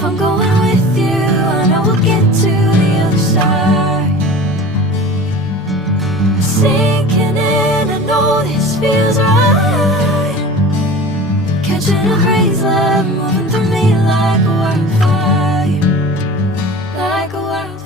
If I'm going with you, I know we'll get to the other side. Sinking in, I know this feels right. Catching a breeze, love moving through me like a wildfire, like a wildfire.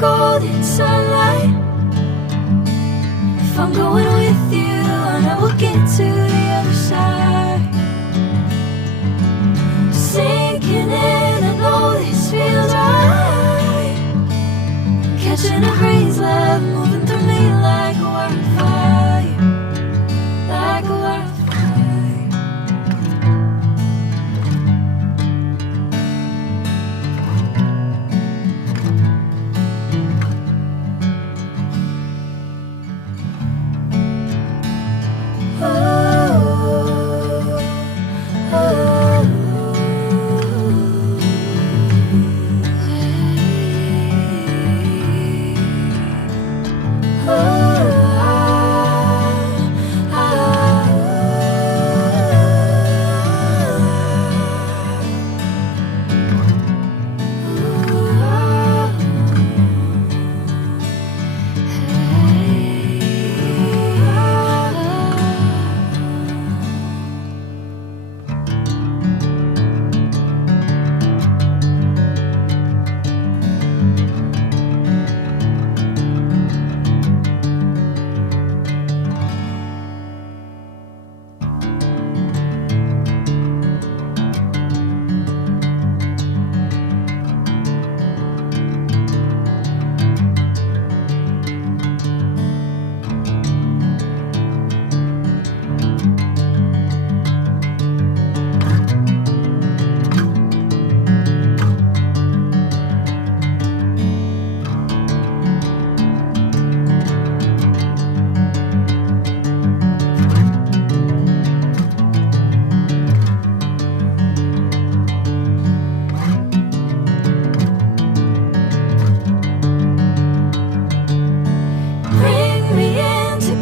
Golden sunlight. If I'm going with you, I know we'll get to the other side. Sinking in, I know this feels right. Catching a breeze, love moving through me like a wildfire, like a wildfire.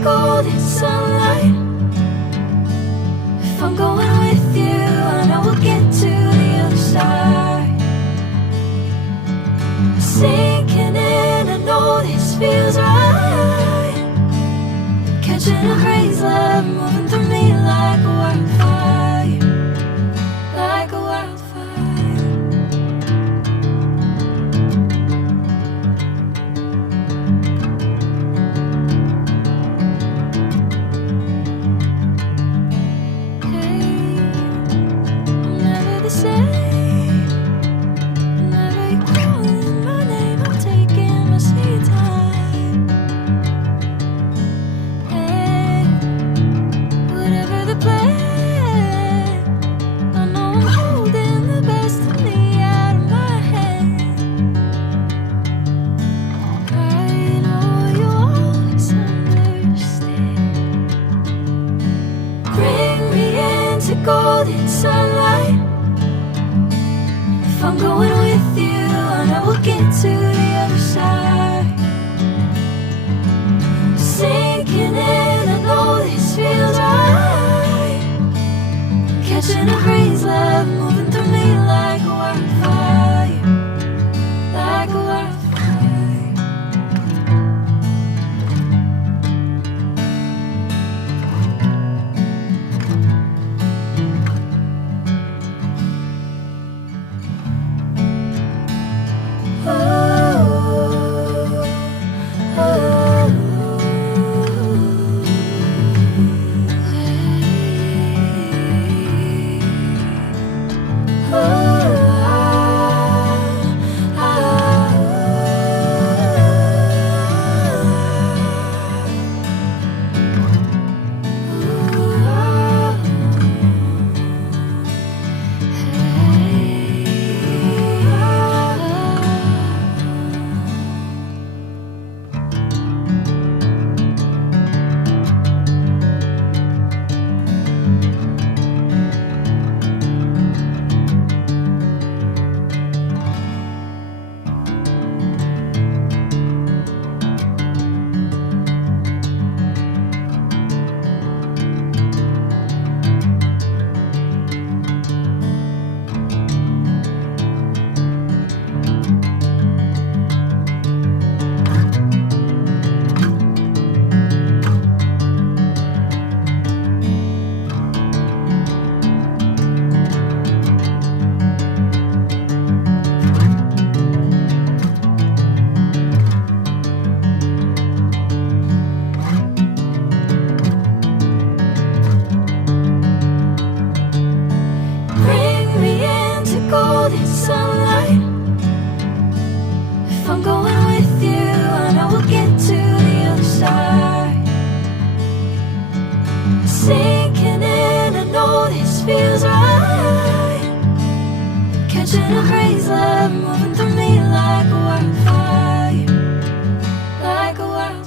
Golden sunlight. If I'm going with you, I know we'll get to the other side. Sinking in, I know this feels right. Catching a breeze, love moving through me like a wildfire, like a wildfire. Whatever the plan. I'm going with you, I know we'll get to the other side. Sinking in, I know this feels right. Catching a breeze, love moving through me like a wildfire, like a wildfire.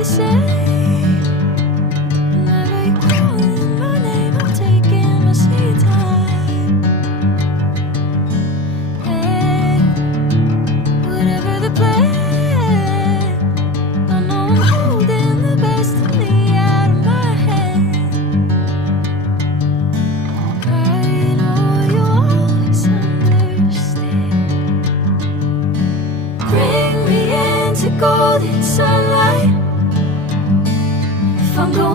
The same. Whenever you're calling my name, I'm taking my sweet time. Hey, whatever the plan, I know I'm holding the best of me out of my hand. I know you always understand. Bring me into golden sunlight. If I'm going